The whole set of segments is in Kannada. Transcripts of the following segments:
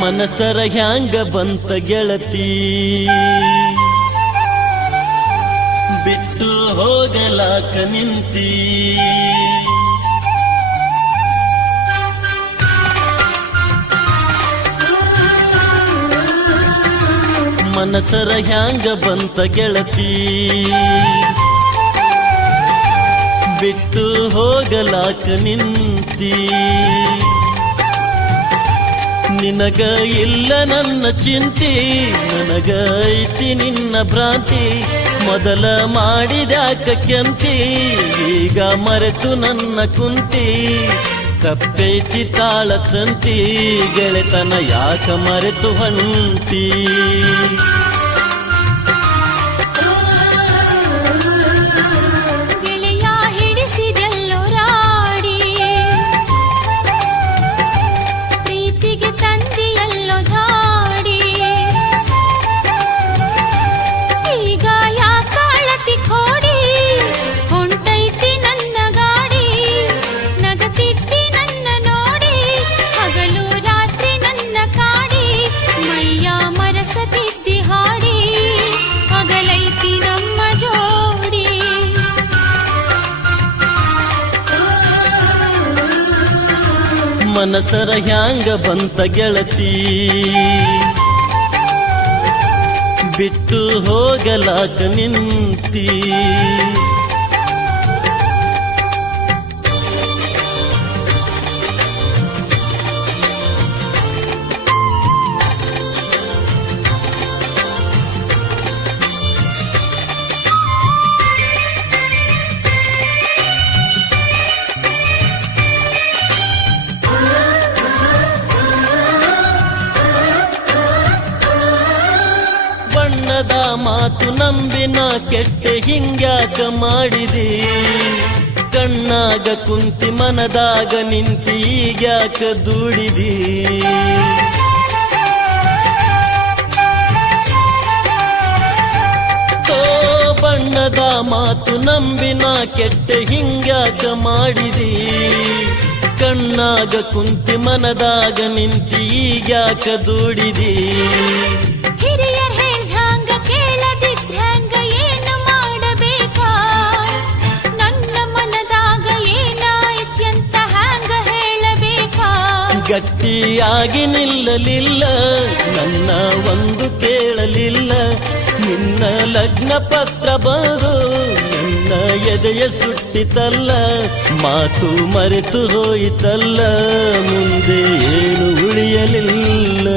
ಮನಸರ ಹ್ಯಾಂಗ ಬಂತ ಗೆಳತಿ? ಬಿಟ್ಟು ಹೋಗಲಾಕ ನಿಂತಿ? ಮನಸರ ಹ್ಯಾಂಗ ಬಂತ ಗೆಳತಿ? ಬಿಟ್ಟು ಹೋಗಲಾಕ ನಿಂತಿ? ನಿನಗ ಇಲ್ಲ ನನ್ನ ಚಿಂತೆ, ನನಗ ಐತಿ ನಿನ್ನ ಭ್ರಾಂತಿ. ಮೊದಲ ಮಾಡಿದ್ಯಾಕ ಕೆಂತಿ ಈಗ ಮರೆತು ನನ್ನ ಕುಂತಿ. ಕಪ್ಪೈತಿ ತಾಳ ತಂತಿ, ಗೆಳೆತನ ಯಾಕ ಮರೆತು ಹೊಂಟಿ? ಕೋಡಿ, ಹೊಂಟೈತಿ ನನ್ನ ಗಾಡಿ ನಗತಿತ್ತಿ ನನ್ನ ನೋಡಿ, ಹಗಲು ರಾತ್ರಿ ನನ್ನ ಕಾಡಿ ಮನಸರ ಹ್ಯಾಂಗ ಬಂತ ಗೆಳತಿ? ಬಿಟ್ಟು ಹೋಗಲಾಗ ನಿಂತಿ. ಮಾತು ನಂಬಿನ ಕೆಟ್ಟ ಹಿಂಗ್ಯಾಕ ಮಾಡಿದಿ. ಕಣ್ಣಾಗ ಕುಂತಿ ಮನದಾಗ ನಿಂತಿ ಈಗ್ಯಾಕ ದೂಡಿದಿ. ಬಣ್ಣದ ಮಾತು ನಂಬಿನ ಕೆಟ್ಟ ಹಿಂಗ್ಯಾಕ ಮಾಡಿದಿ. ಕಣ್ಣಾಗ ಕುಂತಿ ಮನದಾಗ ನಿಂತಿ ಈಗ್ಯಾಕ ದೂಡಿದಿ. ಗಟ್ಟಿಯಾಗಿ ನಿಲ್ಲಲಿಲ್ಲ, ನನ್ನ ಒಂದು ಕೇಳಲಿಲ್ಲ. ನಿನ್ನ ಲಗ್ನ ಪತ್ರ ಬರು, ನಿನ್ನ ಎದೆಯ ಸುಟ್ಟಿತಲ್ಲ, ಮಾತು ಮರೆತು ಹೋಯಿತಲ್ಲ, ಮುಂದೆ ಏನು ಉಳಿಯಲಿಲ್ಲ.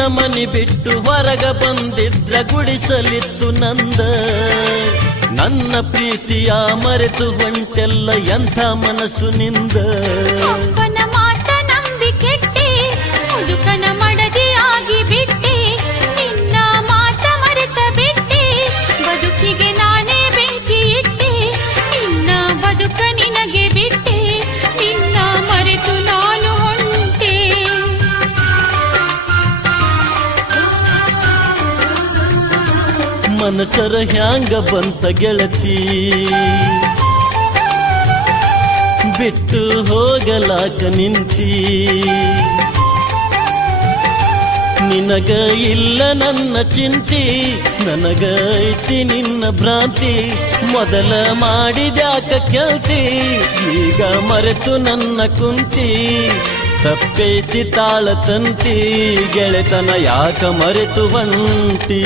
ನಿನ್ನ ಮನಿ ಬಿಟ್ಟು ಹೊರಗ ಬಂದಿದ್ರ ಗುಡಿಸಲಿತ್ತು ನಂದ. ನನ್ನ ಪ್ರೀತಿಯ ಮರೆತು ಹೊಂಟೆಲ್ಲ ಎಂಥ ಮನಸ್ಸು ನಿಂದ. ಮನಸರ ಹ್ಯಾಂಗ ಬಂತ ಗೆಳತಿ? ಬಿಟ್ಟು ಹೋಗಲಾಕ ನಿಂತಿ? ನಿನಗ ಇಲ್ಲ ನನ್ನ ಚಿಂತಿ, ನನಗ ಐತಿ ನಿನ್ನ ಭ್ರಾಂತಿ. ಮೊದಲ ಮಾಡಿದ್ಯಾಕ ಕೇಳ್ತಿ, ಈಗ ಮರೆತು ನನ್ನ ಕುಂತಿ. ತಪ್ಪೈತಿ ತಾಳ ತಂತಿ, ಗೆಳೆತನ ಯಾಕ ಮರೆತು ಹೊಂಟಿ?